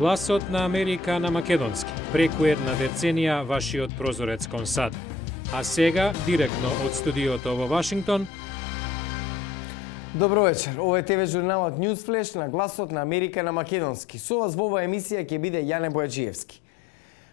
Гласот на Америка на македонски. Преку една деценија вашиот прозорец кон САД. А сега, директно од студиото во Вашингтон. Добро вечер. Ова е ТВ журналот Newsflash на Гласот на Америка на македонски. Со вас во оваа емисија ќе биде Јане Бојаджиевски.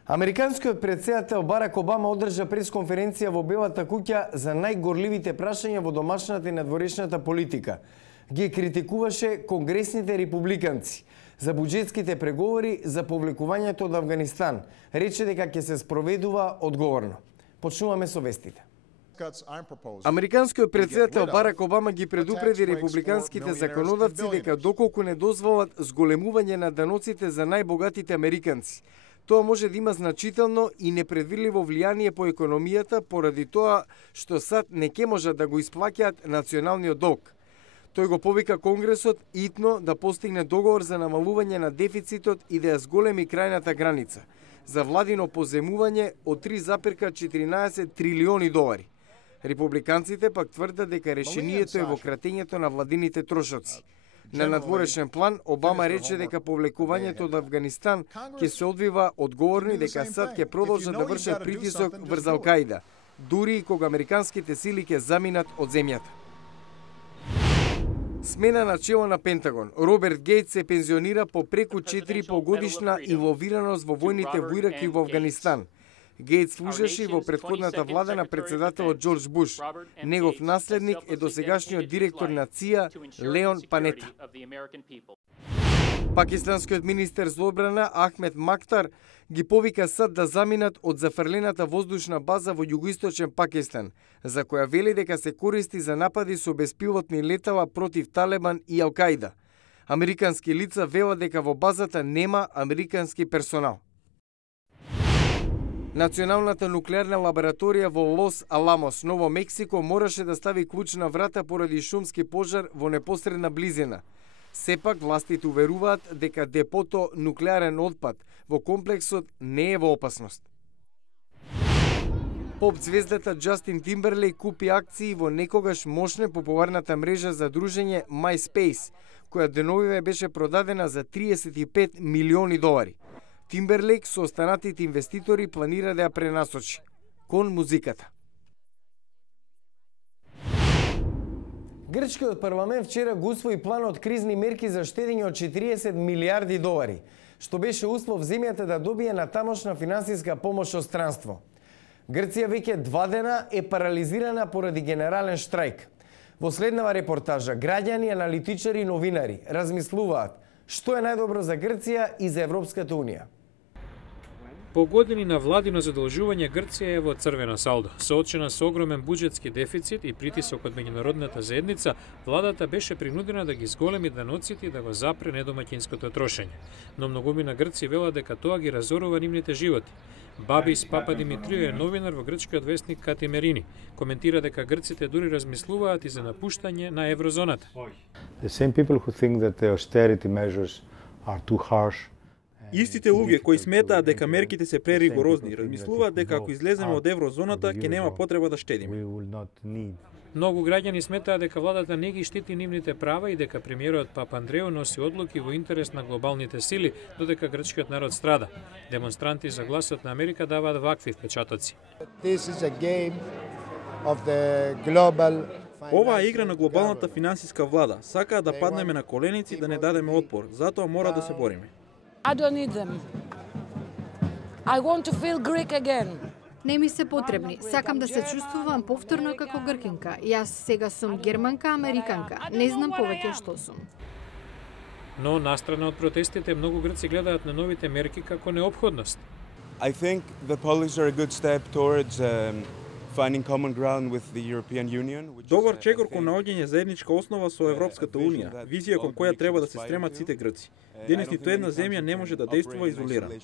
Американскиот претседател Барак Обама одржа пресконференција во Белата куќа за најгорливите прашања во домашната и надворешната политика. Ги критикуваше конгресните републиканци за буџетските преговори за повлекувањето од Авганистан. Рече дека ќе се спроведува одговорно. Почнуваме со вестите. Американскиот претседател Барак Обама ги предупреди републиканските законодавци дека доколку не дозволат зголемување на даноците за најбогатите американци, тоа може да има значително и непредвидливо влијание по економијата поради тоа што САД не ќе можат да го исплаќаат националниот долг. Тој го повика Конгресот итно да постигне договор за намалување на дефицитот и да ја зголеми крајната граница за владино поземување од 3,14 трилиони долари. Републиканците пак тврдат дека решението е во кратењето на владините трошоци. На надворешен план, Обама рече дека повлекувањето од Авганистан ќе се одвива одговорно и дека САД ќе продолжат да вршат притисок врз Ал-Каида, дури и кога американските сили ќе заминат од земјата. Смена на чело на Пентагон. Роберт Гейтс се пензионира по преку 4,5 годишна инволвираност во војните во Ирак и во Авганистан. Гейтс служеше и во претходната влада на председателот Џорџ Буш. Негов наследник е досегашниот директор на ЦИА Леон Панета. Пакистанскиот министер за одбрана Ахмед Мактар ги повика САД да заминат од зафрлената воздушна база во југоисточен Пакистан, за која вели дека се користи за напади со беспилотни летала против Талебан и Ал-Каида. Американски лица велат дека во базата нема американски персонал. Националната нуклеарна лабораторија во Лос Аламос, Ново Мексико, мораше да стави клуч на врата поради шумски пожар во непосредна близина. Сепак властите уверуваат дека депото нуклеарен отпад во комплексот не е во опасност. Поп звездата Џастин Тимберлејк купи акции во некогаш мощна популарната мрежа за дружење MySpace, која деновиве беше продадена за 35 милиони долари. Тимберлејк со останатите инвеститори планира да ја пренасочи кон музиката. Грчкиот парламент вчера го усвои план од кризни мерки за штедење од 40 милиарди долари, што беше услов земјата да добие на тамошна финансиска помош од странство. Грција веќе 2 дена е парализирана поради генерален штрајк. Во следнава репортажа, граѓани, аналитичари и новинари размислуваат што е најдобро за Грција и за Европската Унија. По години на владино задолжување, Грција е во црвено салдо. Соочена со огромен буџетски дефицит и притисок од меѓународната заедница, владата беше принудена да ги зголеми даноците и да го запре недомаќинското трошење. Но многумина Грци велат дека тоа ги разорува нивните животи. Бабис Пападимитрио е новинар во грчкиот вестник Катимерини. Коментира дека грците дури размислуваат и за напуштање на еврозоната. The same people who think that the austerity measures are too harsh. Истите луѓе кои сметаат дека мерките се преригорозни, размислуваат дека ако излеземе од еврозоната ќе нема потреба да штедиме. Многу граѓани сметаат дека владата не ги штити нивните права и дека премиерот Папандреу носи одлуки во интерес на глобалните сили, додека грчкиот народ страда. Демонстранти за Гласот на Америка даваат вакви впечатоци. Оваа игра на глобалната финансиска влада. Сакаат да паднеме на коленици и да не дадеме отпор. Затоа мора да се бориме. I don't need them. I want to feel Greek again. Не ми се потребни. Сакам да се чувствувам повторно како гркинка. Јас сега сум германка, американка. Не знам повеќе што сум. Но настрана од протестите, многу грци гледаат на новите мерки како неопходност. I think the policies are a good step towards finding common ground with the European Union. Добар чекор кон наоѓање заедничка основа со Европската Унија, визија кон која треба да се стремат сите грци. Денес ниту една земја не може да действува изолирано.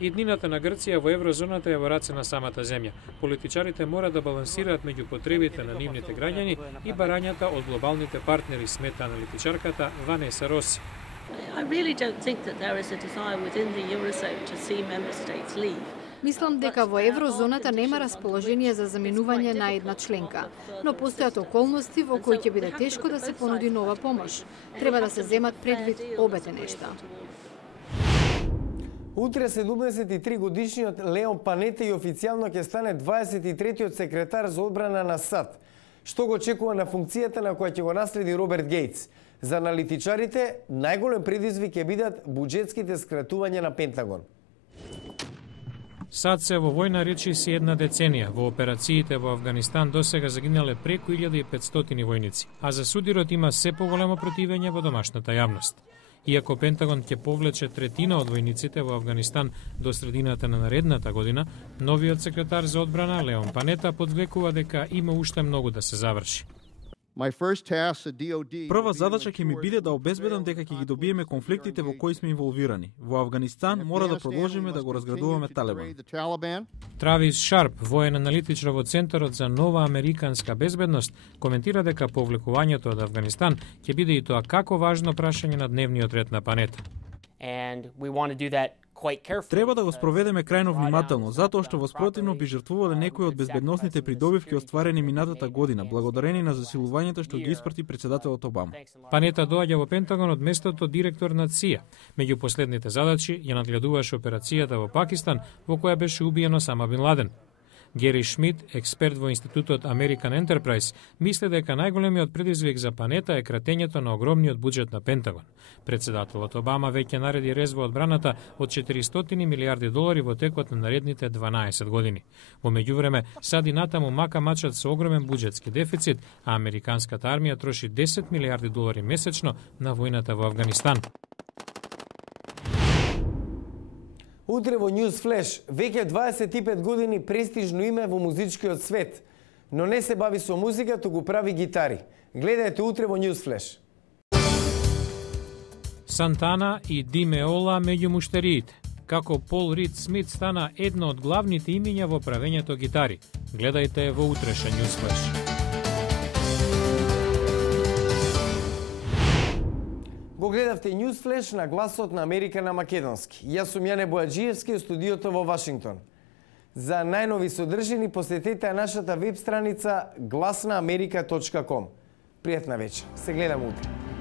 Иднината на Грција во еврозоната е во раце на самата земја. Политичарите мора да балансираат меѓу потребите на нивните граѓани и барањата од глобалните партнери, смета аналитичарката Ванеса Роси. I really don't think that there is a desire within the Eurozone to see member states leave. Мислам дека во еврозоната нема расположение за заминување на една членка, но постојат околности во кои ќе биде тешко да се понуди нова помош. Треба да се земат предвид обете нешта. Утре 73 годишниот Леон Панета и официјално ќе стане 23-тиот секретар за одбрана на САД, што го очекува на функцијата на која ќе го наследи Роберт Гейтс. За аналитичарите, најголем предизвик ќе бидат буџетските скратувања на Пентагон. САД се во војна речиси една деценија. Во операциите во Афганистан досега загинале преку 1500 војници, а за судирот има се поголемо противење во домашната јавност. Иако Пентагон ќе повлече третина од војниците во Афганистан до средината на наредната година, новиот секретар за одбрана Леон Панета подвлекува дека има уште многу да се заврши. Прва задача ќе ми биде да обезбедам дека ќе ги добиеме конфликтите во кои сме инволвирани. Во Афганистан мора да продолжиме да го разградуваме Талибан. Травис Шарп, воен аналитичар во Центарот за нова американска безбедност, коментира дека повлекувањето од Афганистан ќе биде и тоа како важно прашање на дневниот ред на Панета. Треба да го спроведеме крајно внимателно, затоа што во спротивно би жртвувале некои од безбедносните придобивки остварени минатата година, благодарени на засилувањето што ги испрати председателот Обама. Панета доаѓа во Пентагон од местото директор на ЦИА. Меѓу последните задачи ја надгледуваше операцијата во Пакистан, во која беше убиено Осама Бин Ладен. Гери Шмидт, експерт во Институтот American Enterprise, мисли дека најголемиот предизвик за Панета е кратењето на огромниот буџет на Пентагон. Председателот Обама веќе нареди рез во одбраната од $400 милиарди во текот на наредните 12 години. Во меѓувреме, САД и натаму мака мачат со огромен буџетски дефицит, а американската армија троши $10 милиарди месечно на војната во Афганистан. Утре во News Flash, веќе 25 години престижно име во музичкиот свет, но не се бави со музика, туку прави гитари. Гледајте утре во News Flash. Сантана и Ди Меола меѓу муштериите. Како Пол Рид Смит стана едно од главните имиња во правењето гитари. Гледајте во утрешен News Flash. Го гледавте News Flash на Гласот на Америка на македонски. Јас сум Јане Бојаджиевски од студиото во Вашингтон. За најнови содржини посетете нашата веб страница glasnaamerika.com. Пријатна вечер. Се гледаме утре.